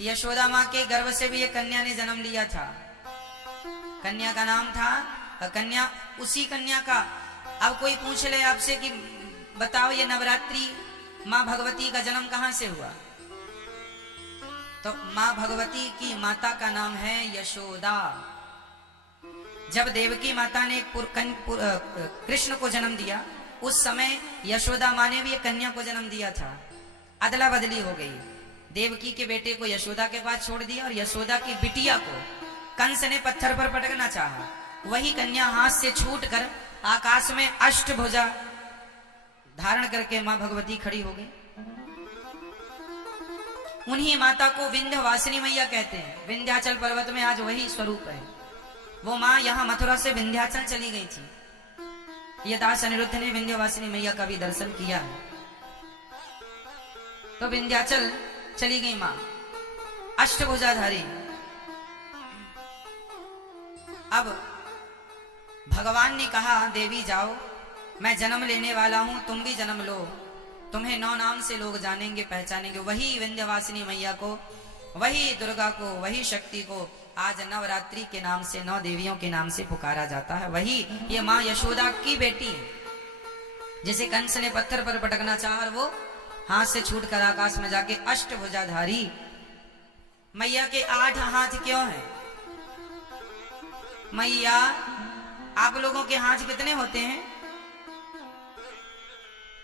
यशोदा माँ के गर्भ से भी एक कन्या ने जन्म लिया था। कन्या का नाम था कन्या, उसी कन्या का। अब कोई पूछ ले आपसे कि बताओ ये नवरात्रि माँ भगवती का जन्म कहाँ से हुआ, तो माँ भगवती की माता का नाम है यशोदा। जब देवकी माता ने कृष्ण को जन्म दिया, उस समय यशोदा माँ ने भी एक कन्या को जन्म दिया था। अदला बदली हो गई, देवकी के बेटे को यशोदा के पास छोड़ दिया और यशोदा की बिटिया को कंस ने पत्थर पर पटकना चाहा। वही कन्या हाथ से छूटकर आकाश में अष्टभुजा धारण करके मां भगवती खड़ी हो गई। उन्हीं माता को विंध्यवासिनी मैया कहते हैं। विंध्याचल पर्वत में आज वही स्वरूप है। वो मां यहां मथुरा से विंध्याचल चली गई थी। ये दास अनिरुद्ध ने विंध्यवासिनी मैया का भी दर्शन किया है। तो विंध्याचल चली गई मां अष्टभुजाधारी। अब भगवान ने कहा देवी जाओ, मैं जन्म लेने वाला हूं, तुम भी जन्म लो, तुम्हें 9 नाम से लोग जानेंगे पहचानेंगे। वही विंध्यवासिनी मैया को, वही दुर्गा को, वही शक्ति को आज नवरात्रि के नाम से 9 देवियों के नाम से पुकारा जाता है। वही ये माँ यशोदा की बेटी है, जिसे कंस ने पत्थर पर पटकना चाहा और वो हाथ से छूटकर आकाश में जाके अष्टभुजाधारी। मैया के 8 हाथ क्यों हैं? मैया आप लोगों के हाथ कितने होते हैं?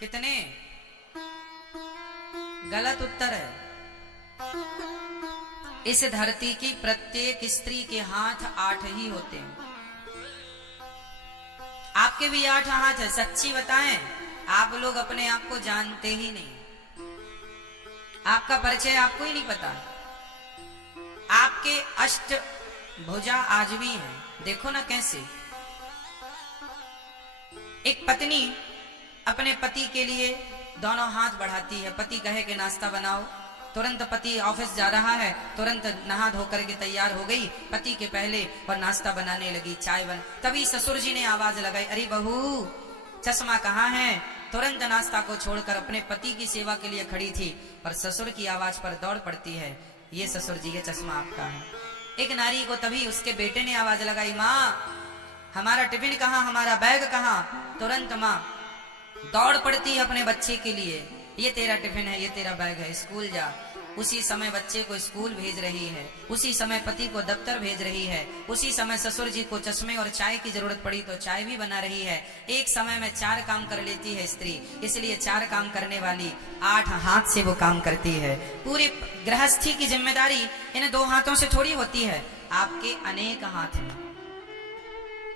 कितने? गलत उत्तर है। इस धरती की प्रत्येक स्त्री के हाथ 8 ही होते हैं। आपके भी 8 हाथ है। सच्ची बताएं, आप लोग अपने आप को जानते ही नहीं। आपका परिचय आपको ही नहीं पता। आपके अष्ट भुजा आज भी हैं। देखो ना कैसे एक पत्नी अपने पति के लिए दोनों हाथ बढ़ाती है। पति कहे कि नाश्ता बनाओ, तुरंत पति ऑफिस जा रहा है, तुरंत नहा धो करके तैयार हो गई पति के पहले और नाश्ता बनाने लगी, चाय बन। तभी ससुर जी ने आवाज लगाई, अरे बहू चश्मा कहाँ है? तुरंत नाश्ता को छोड़कर अपने पति की सेवा के लिए खड़ी थी, पर ससुर की आवाज पर दौड़ पड़ती है, ये ससुर जी ये चश्मा आपका है। एक नारी को तभी उसके बेटे ने आवाज लगाई, माँ हमारा टिफिन कहाँ, हमारा बैग कहाँ? तुरंत माँ दौड़ पड़ती है अपने बच्चे के लिए, ये तेरा टिफिन है, ये तेरा बैग है, स्कूल जा। उसी समय बच्चे को स्कूल भेज रही है, उसी समय पति को दफ्तर भेज रही है, उसी समय ससुर जी को चश्मे और चाय की जरूरत पड़ी तो चाय भी बना रही है। एक समय में 4 काम कर लेती है स्त्री, इसलिए 4 काम करने वाली 8 हाथ से वो काम करती है। पूरी गृहस्थी की जिम्मेदारी इन 2 हाथों से थोड़ी होती है। आपके अनेक हाथ हैं।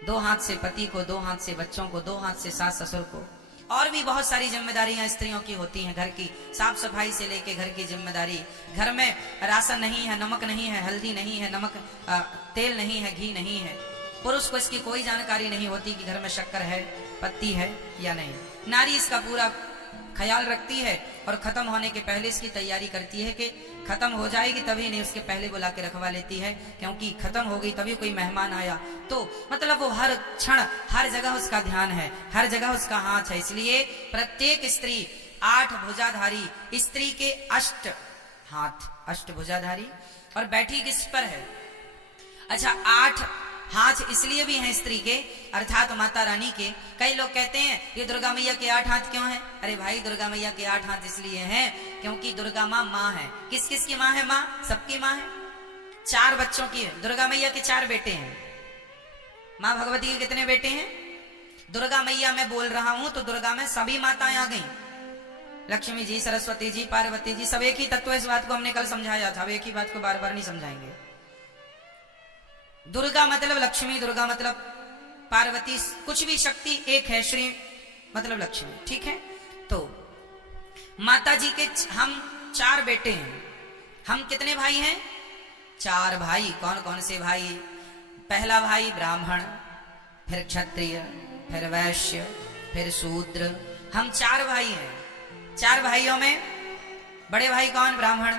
2 हाथ से पति को, 2 हाथ से बच्चों को, 2 हाथ से सास ससुर को, और भी बहुत सारी जिम्मेदारियां स्त्रियों की होती हैं। घर की साफ सफाई से लेके घर की जिम्मेदारी, घर में राशन नहीं है, नमक नहीं है, हल्दी नहीं है, नमक तेल नहीं है, घी नहीं है। पुरुष को इसकी कोई जानकारी नहीं होती कि घर में शक्कर है, पत्ती है या नहीं। नारी इसका पूरा ख्याल रखती है और खत्म होने के पहले इसकी तैयारी करती है कि खत्म हो जाएगी तभी नहीं, उसके पहले बुला के रखवा लेती है, क्योंकि खत्म हो गई तभी कोई मेहमान आया तो मतलब वो हर क्षण हर जगह उसका ध्यान है, हर जगह उसका हाथ है। इसलिए प्रत्येक स्त्री 8 भुजाधारी, स्त्री के 8 हाथ, अष्टभुजाधारी। और बैठी किस पर है? अच्छा 8 हाथ इसलिए भी हैं स्त्री के, अर्थात माता रानी के। कई लोग कहते हैं ये दुर्गा मैया के 8 हाथ क्यों हैं? अरे भाई दुर्गा मैया के 8 हाथ इसलिए हैं क्योंकि दुर्गा माँ माँ है। किस किस की माँ है? माँ सबकी माँ है। 4 बच्चों की है। दुर्गा मैया के 4 बेटे हैं। माँ भगवती के कितने बेटे हैं? दुर्गा मैया मैं बोल रहा हूं तो दुर्गा में सभी माताएं आ गई, लक्ष्मी जी, सरस्वती जी, पार्वती जी, सब एक ही तत्व। इस बात को हमने कल समझाया था, अब एक ही बात को बार बार नहीं समझाएंगे। दुर्गा मतलब लक्ष्मी, दुर्गा मतलब पार्वती, कुछ भी शक्ति एक है, श्री मतलब लक्ष्मी, ठीक है। तो माता जी के हम 4 बेटे हैं। हम कितने भाई हैं? 4 भाई। कौन कौन से भाई? पहला भाई ब्राह्मण, फिर क्षत्रिय, फिर वैश्य, फिर शूद्र। हम 4 भाई हैं। 4 भाइयों में बड़े भाई कौन? ब्राह्मण,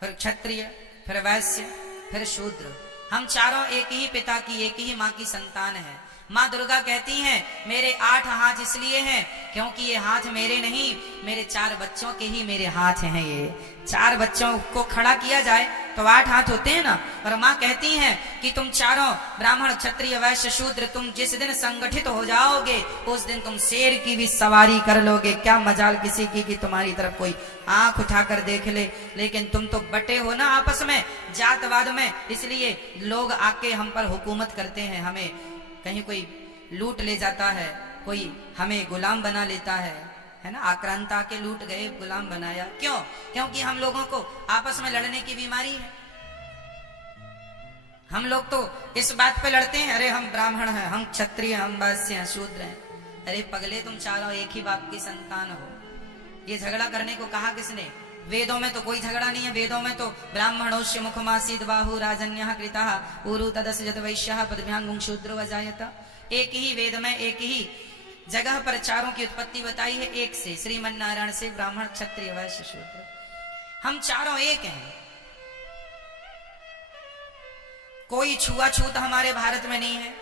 फिर क्षत्रिय, फिर वैश्य, फिर शूद्र। हम चारों एक ही पिता की, एक ही माँ की संतान है। माँ दुर्गा कहती हैं मेरे 8 हाथ इसलिए हैं क्योंकि ये हाथ मेरे नहीं, मेरे 4 बच्चों के ही मेरे हाथ हैं। ये 4 बच्चों को खड़ा किया जाए तो 8 हाथ होते हैं ना। और माँ कहती हैं कि तुम चारों ब्राह्मण क्षत्रिय वैश्य शूद्र, तुम जिस दिन संगठित हो जाओगे उस दिन तुम शेर की भी सवारी कर लोगे। क्या मजाल किसी की कि तुम्हारी तरफ कोई आंख उठाकर देख ले। लेकिन तुम तो बटे हो ना आपस में जातवाद में, इसलिए लोग आके हम पर हुकूमत करते हैं। हमें कहीं कोई लूट ले जाता है, कोई हमें गुलाम बना लेता है ना। आक्रांत आके लूट गए, गुलाम बनाया। क्यों? क्योंकि हम लोगों को आपस में लड़ने की बीमारी है। हम लोग तो इस बात पे लड़ते हैं, अरे हम ब्राह्मण हैं, हम क्षत्रिय, हम वैश्य हैं, शूद्र हैं। अरे पगले, तुम चारों एक ही बाप की संतान हो। ये झगड़ा करने को कहा किसने? वेदों में तो कोई झगड़ा नहीं है। वेदों में तो ब्राह्मणोस्य मुखमासीद बाहु राजन्यः कृतः ऊरु तदस्य जद वैश्यः पदभ्यांगुं शूद्रो अजायत। एक ही वेद में एक ही जगह पर चारों की उत्पत्ति बताई है, एक से, श्रीमन्नारायण से, ब्राह्मण क्षत्रिय वैश्य शूद्र। हम चारों एक हैं। कोई छुआछूत हमारे भारत में नहीं है।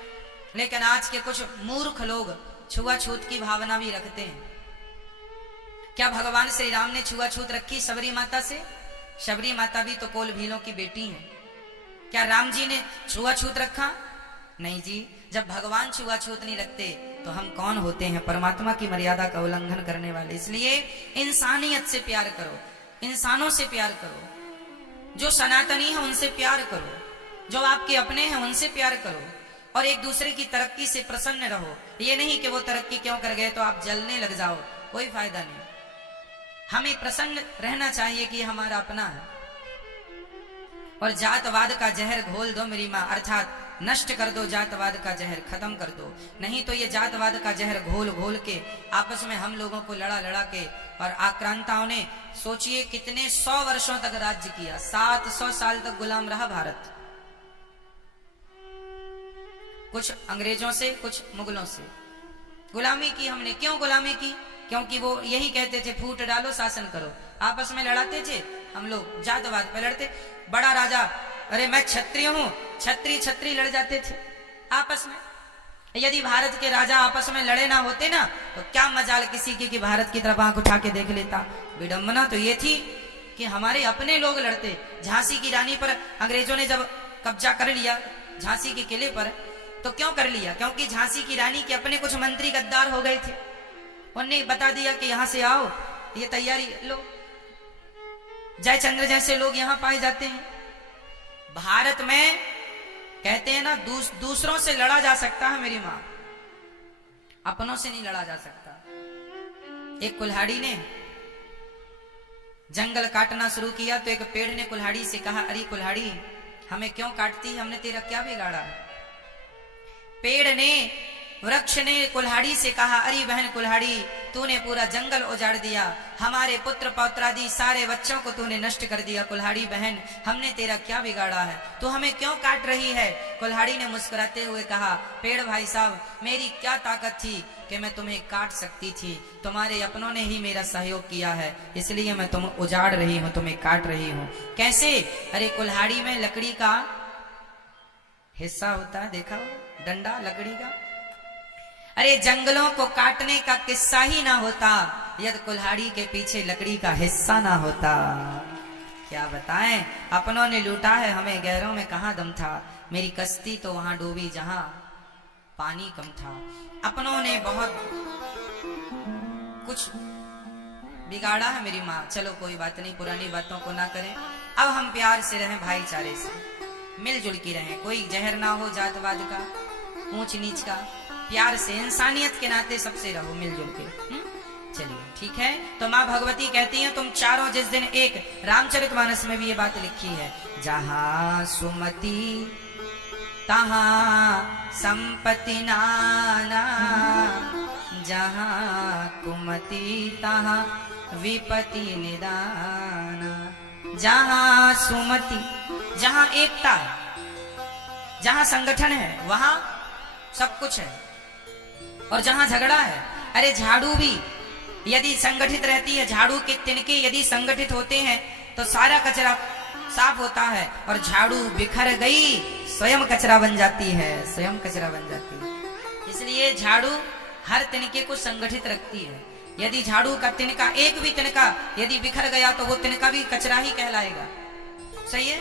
लेकिन आज के कुछ मूर्ख लोग छुआछूत की भावना भी रखते हैं। क्या भगवान श्री राम ने छुआछूत रखी शबरी माता से? शबरी माता भी तो कोल भीलों की बेटी है। क्या राम जी ने छुआछूत रखा? नहीं जी। जब भगवान छुआछूत नहीं रखते तो हम कौन होते हैं? परमात्मा की मर्यादा का उल्लंघन करने वाले। इसलिए इंसानियत से प्यार करो, इंसानों से प्यार करो, जो सनातनी है उनसे प्यार करो, जो आपके अपने हैं उनसे प्यार करो, और एक दूसरे की तरक्की से प्रसन्न रहो। ये नहीं कि वो तरक्की क्यों कर गए तो आप जलने लग जाओ, कोई फायदा नहीं। हमें प्रसन्न रहना चाहिए कि हमारा अपना है। और जातवाद का जहर घोल दो मेरी माँ, अर्थात नष्ट कर दो जातवाद का जहर, खत्म कर दो। नहीं तो ये जातवाद का जहर घोल घोल के आपस में हम लोगों को लड़ा लड़ा के, और आक्रांताओं ने सोचिए कितने 100 वर्षों तक राज्य किया। 700 साल तक गुलाम रहा भारत, कुछ अंग्रेजों से, कुछ मुगलों से गुलामी की हमने। क्यों गुलामी की? क्योंकि वो यही कहते थे फूट डालो शासन करो। आपस में लड़ाते थे हम लोग, जातवाद पे लड़ते। बड़ा राजा, अरे मैं क्षत्रिय हूं, छत्री छत्री लड़ जाते थे आपस में। यदि भारत के राजा आपस में लड़े ना होते ना तो क्या मजाल किसी की कि भारत की तरफ आंख उठा के देख लेता। विडंबना तो ये थी कि हमारे अपने लोग लड़ते। झांसी की रानी पर अंग्रेजों ने जब कब्जा कर लिया झांसी के किले पर, तो क्यों कर लिया? क्योंकि झांसी की रानी के अपने कुछ मंत्री गद्दार हो गए थे। उन्होंने बता दिया कि यहां से आओ, ये तैयारी लो। जयचंद्र जैसे लोग यहां पाए जाते हैं। भारत में कहते हैं ना दूसरों से लड़ा जा सकता है मेरी मां, अपनों से नहीं लड़ा जा सकता। एक कुल्हाड़ी ने जंगल काटना शुरू किया तो एक पेड़ ने कुल्हाड़ी से कहा, अरे कुल्हाड़ी हमें क्यों काटती है, हमने तेरा क्या बिगाड़ा? पेड़ ने, वृक्ष ने कुल्हाड़ी से कहा, अरे बहन कुल्हाड़ी तूने पूरा जंगल उजाड़ दिया, हमारे पुत्र पौत्रादि सारे बच्चों को तूने नष्ट कर दिया। कुल्हाड़ी बहन हमने तेरा क्या बिगाड़ा है, तू हमें क्यों काट रही है? कुल्हाड़ी ने मुस्कुराते हुए कहा, पेड़ भाई साहब मेरी क्या ताकत थी कि मैं तुम्हें काट सकती थी? तुम्हारे अपनों ने ही मेरा सहयोग किया है, इसलिए मैं तुम्हें उजाड़ रही हूँ, तुम्हें काट रही हूँ। कैसे? अरे कुल्हाड़ी में लकड़ी का हिस्सा होता है, देखा हो डंडा लकड़ी का। अरे जंगलों को काटने का किस्सा ही ना होता यदि कुल्हाड़ी के पीछे लकड़ी का हिस्सा ना होता। क्या बताएं, अपनों ने लूटा है हमें, गैरों में कहां दम था। मेरी कश्ती तो वहां डूबी जहां पानी कम था। अपनों ने बहुत कुछ बिगाड़ा है मेरी माँ। चलो कोई बात नहीं, पुरानी बातों को ना करें। अब हम प्यार से रहें, भाईचारे से मिलजुल के रहें। कोई जहर ना हो जातवाद का, ऊंच नीच का। प्यार से, इंसानियत के नाते सबसे रहो मिलजुल के। चलिए ठीक है। तो माँ भगवती कहती हैं तुम चारों जिस दिन एक, रामचरितमानस में भी ये बात लिखी है, जहां सुमति तहां संपत्ति नाना, जहां कुमति तहां विपत्ति निदाना। जहां सुमति, जहां एकता है, जहां संगठन है वहां सब कुछ है। और जहां झगड़ा है, अरे झाड़ू भी यदि संगठित रहती है, झाड़ू के तिनके यदि संगठित होते हैं तो सारा कचरा साफ होता है। और झाड़ू बिखर गई स्वयं कचरा बन जाती है, स्वयं कचरा बन जाती है। इसलिए झाड़ू हर तिनके को संगठित रखती है। यदि झाड़ू का तिनका, एक भी तिनका यदि बिखर गया तो वो तिनका भी कचरा ही कहलाएगा। सही है।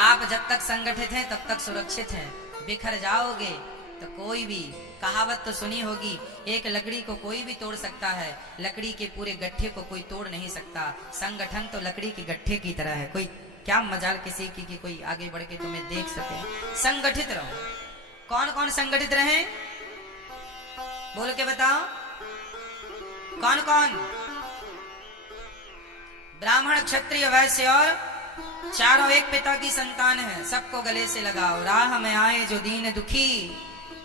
आप जब तक संगठित हैं तब तक सुरक्षित हैं। बिखर जाओगे तो कोई भी, कहावत तो सुनी होगी, एक लकड़ी को कोई भी तोड़ सकता है, लकड़ी के पूरे गट्ठे को कोई तोड़ नहीं सकता। संगठन तो लकड़ी के गट्ठे की तरह है। कोई क्या मजाल किसी की कि कोई आगे बढ़ के तुम्हें देख सके। संगठित रहो। कौन कौन संगठित रहे, बोल के बताओ। कौन कौन? ब्राह्मण, क्षत्रिय, वैश्य और चारों एक पिता की संतान है। सबको गले से लगाओ। राह में आए जो दीन दुखी,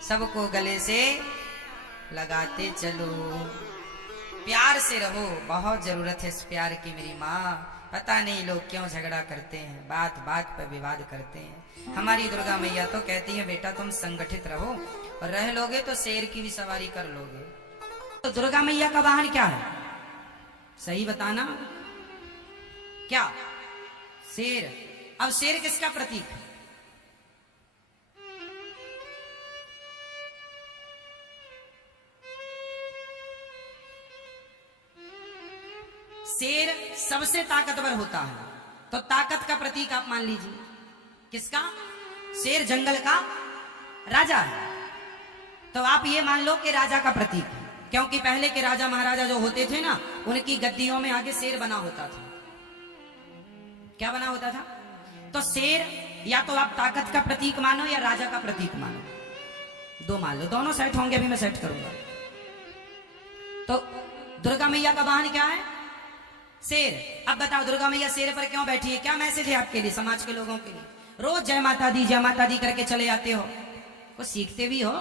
सबको गले से लगाते चलो। प्यार से रहो, बहुत जरूरत है इस प्यार की मेरी माँ। पता नहीं लोग क्यों झगड़ा करते हैं, बात बात पर विवाद करते हैं। हमारी दुर्गा मैया तो कहती है बेटा तुम संगठित रहो, और रह लोगे तो शेर की भी सवारी कर लोगे। तो दुर्गा मैया का वाहन क्या है, सही बताना। क्या? शेर। अब शेर किसका प्रतीक है? शेर सबसे ताकतवर होता है, तो ताकत का प्रतीक आप मान लीजिए किसका? शेर जंगल का राजा है। तो आप ये मान लो कि राजा का प्रतीक है, क्योंकि पहले के राजा महाराजा जो होते थे ना, उनकी गद्दियों में आगे शेर बना होता था। क्या बना होता था? तो शेर या तो आप ताकत का प्रतीक मानो या राजा का प्रतीक मानो, दो मान लो। दोनों सेट होंगे, अभी मैं सेट करूंगा। तो दुर्गा मैया का वाहन क्या है? शेर। अब बताओ दुर्गा मैया शेर पर क्यों बैठी है? क्या मैसेज है आपके लिए, समाज के लोगों के लिए? रोज जय माता दी करके चले आते हो, वो सीखते भी हो,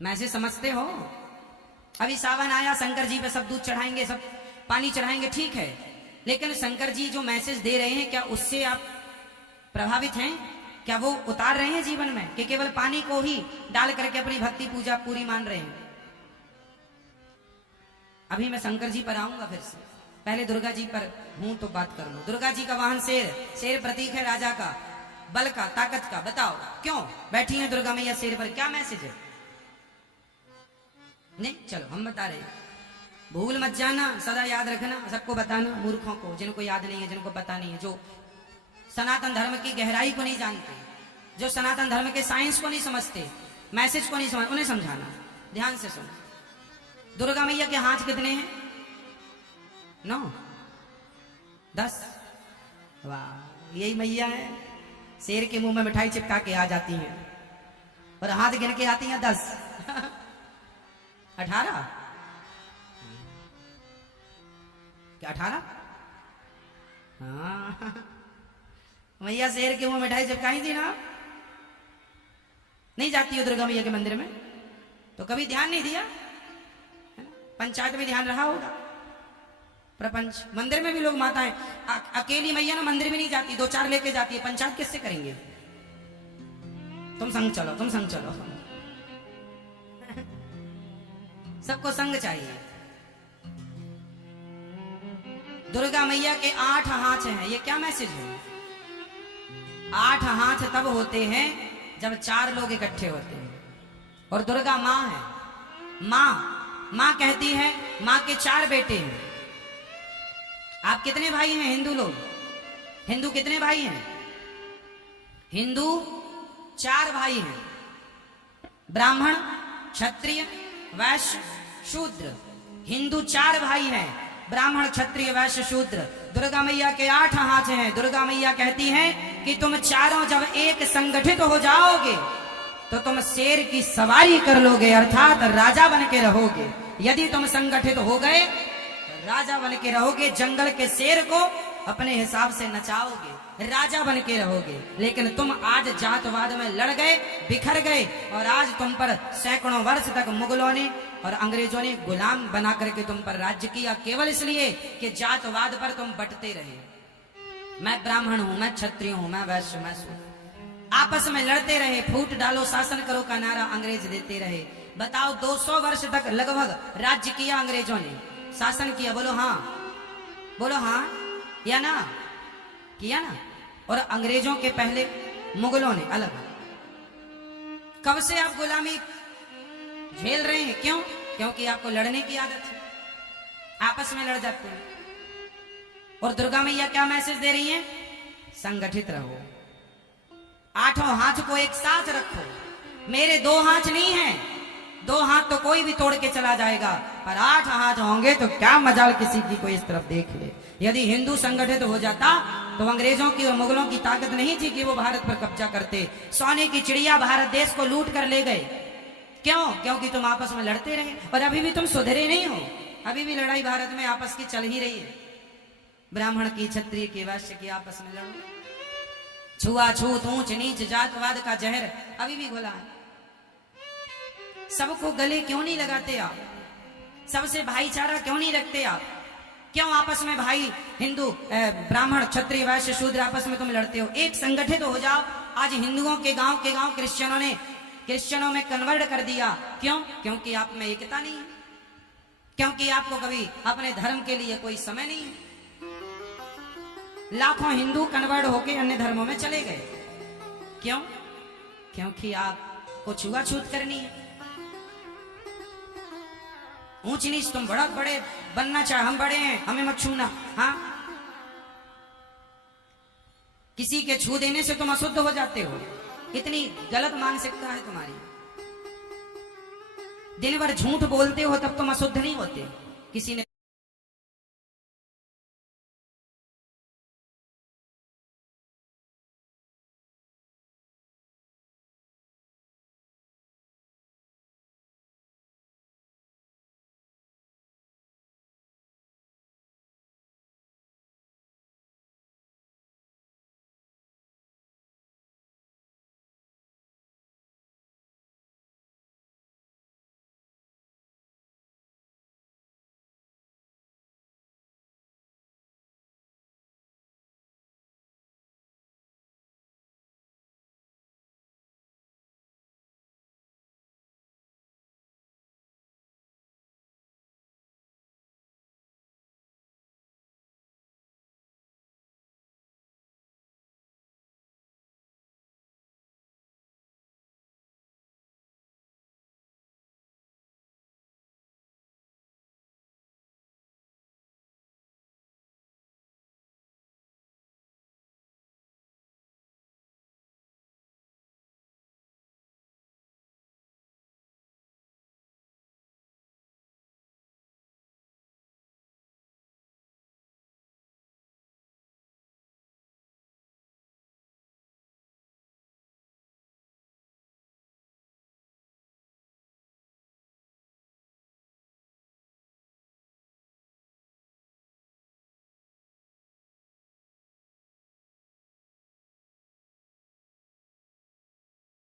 मैसेज समझते हो। अभी सावन आया, शंकर जी पे सब दूध चढ़ाएंगे, सब पानी चढ़ाएंगे, ठीक है, लेकिन शंकर जी जो मैसेज दे रहे हैं, क्या उससे आप प्रभावित हैं? क्या वो उतार रहे हैं जीवन में, कि केवल पानी को ही डाल करके अपनी भक्ति पूजा पूरी मान रहे हैं? अभी मैं शंकर जी पर आऊंगा फिर से, पहले दुर्गा जी पर हूं तो बात कर लो। दुर्गा जी का वाहन शेर। शेर प्रतीक है राजा का, बल का, ताकत का। बताओ क्यों बैठी है दुर्गा मैया शेर पर? क्या मैसेज है? नहीं, चलो हम बता रहे हैं। भूल मत जाना, सदा याद रखना, सबको बताना, मूर्खों को, जिनको याद नहीं है, जिनको पता नहीं है, जो सनातन धर्म की गहराई को नहीं जानते, जो सनातन धर्म के साइंस को नहीं समझते, मैसेज को नहीं समझ, उन्हें समझाना। ध्यान से सुनो। दुर्गा मैया के हाथ कितने हैं? 9, 10। वाह, यही मैया है। शेर के मुंह में मिठाई चिपका के आ जाती हैं, और हाथ गिन के आती हैं 10, 18। क्या 18? हाँ, मैया शेर के मुंह में मिठाई चिपकाई थी ना। नहीं जाती हो दुर्गा मैया के मंदिर में तो कभी ध्यान नहीं दिया, पंचायत में ध्यान रहा होगा, प्रपंच मंदिर में भी लोग माताएं, अकेली मैया ना मंदिर में नहीं जाती, 2-4 लेके जाती है। पंचायत किससे करेंगे? तुम संग चलो, तुम संग चलो। सबको संग चाहिए। दुर्गा मैया के 8 हाथ हैं। ये क्या मैसेज है? 8 हाथ तब होते हैं जब 4 लोग इकट्ठे होते हैं। और दुर्गा माँ है। माँ कहती है, माँ के 4 बेटे हैं। आप कितने भाई हैं हिंदू लोग? हिंदू कितने भाई हैं? हिंदू 4 भाई हैं, ब्राह्मण, क्षत्रिय, वैश्य, शूद्र। हिंदू 4 भाई हैं, ब्राह्मण, क्षत्रिय, वैश्य, शूद्र। दुर्गा मैया के 8 हाथ हैं। दुर्गा मैया कहती हैं कि तुम चारों जब एक संगठित हो जाओगे तो तुम शेर की सवारी कर लोगे, अर्थात राजा बन के रहोगे। यदि तुम संगठित हो गए, राजा बन के रहोगे, जंगल के शेर को अपने हिसाब से नचाओगे, राजा बन के रहोगे। लेकिन तुम आज जातवाद में लड़ गए, बिखर गए, और आज तुम पर सैकड़ों वर्ष तक मुगलों ने और अंग्रेजों ने गुलाम बना करके तुम पर राज्य किया, केवल इसलिए कि जातवाद पर तुम बंटते रहे। मैं ब्राह्मण हूं, मैं क्षत्रिय हूं, मैं वैश्य, मैं शूद्र। आपस में लड़ते रहे, फूट डालो शासन करो का नारा अंग्रेज देते रहे। बताओ 200 वर्ष तक लगभग राज्य किया अंग्रेजों ने, शासन किया। बोलो हाँ, बोलो हाँ या ना? किया ना। और अंग्रेजों के पहले मुगलों ने अलग। कब से आप गुलामी झेल रहे हैं? क्यों? क्योंकि आपको लड़ने की आदत है, आपस में लड़ जाते हैं। और दुर्गा मैया क्या मैसेज दे रही हैं? संगठित रहो, आठों हाथ को एक साथ रखो। मेरे दो हाथ नहीं है, दो हाथ तो कोई भी तोड़ के चला जाएगा, पर 8 हाथ होंगे तो क्या मजाल किसी की कोई इस तरफ देख ले। यदि हिंदू संगठित हो जाता तो अंग्रेजों की और मुगलों की ताकत नहीं थी कि वो भारत पर कब्जा करते। सोने की चिड़िया भारत देश को लूट कर ले गए। क्यों? क्योंकि तुम आपस में लड़ते रहे और अभी भी तुम सुधरे नहीं हो। अभी भी लड़ाई भारत में आपस की चल ही रही है। ब्राह्मण की, क्षत्रिय की, वैश्य की आपस में लड़ो। छुआछूत, ऊंच नीच, जातवाद का जहर अभी भी घुला है। सबको गले क्यों नहीं लगाते आप? सबसे भाईचारा क्यों नहीं रखते आप? क्यों आपस में भाई हिंदू, ब्राह्मण, क्षत्रिय, वैश्य, शूद्र आपस में तुम लड़ते हो? एक संगठित हो जाओ। आज हिंदुओं के गांव क्रिश्चियनों में कन्वर्ट कर दिया। क्यों? क्योंकि आप में एकता नहीं है, क्योंकि आपको कभी अपने धर्म के लिए कोई समय नहीं है। लाखों हिंदू कन्वर्ट होकर अन्य धर्मों में चले गए। क्यों? क्योंकि आपको छुआछूत करनी है। ऊंच नीच, तुम बड़ा बड़े बनना चाहे, हम बड़े हैं, हमें मत छूना। हाँ, किसी के छू देने से तुम अशुद्ध हो जाते हो। इतनी गलत मानसिकता है तुम्हारी। दिन भर झूठ बोलते हो तब तुम अशुद्ध नहीं होते। किसी ने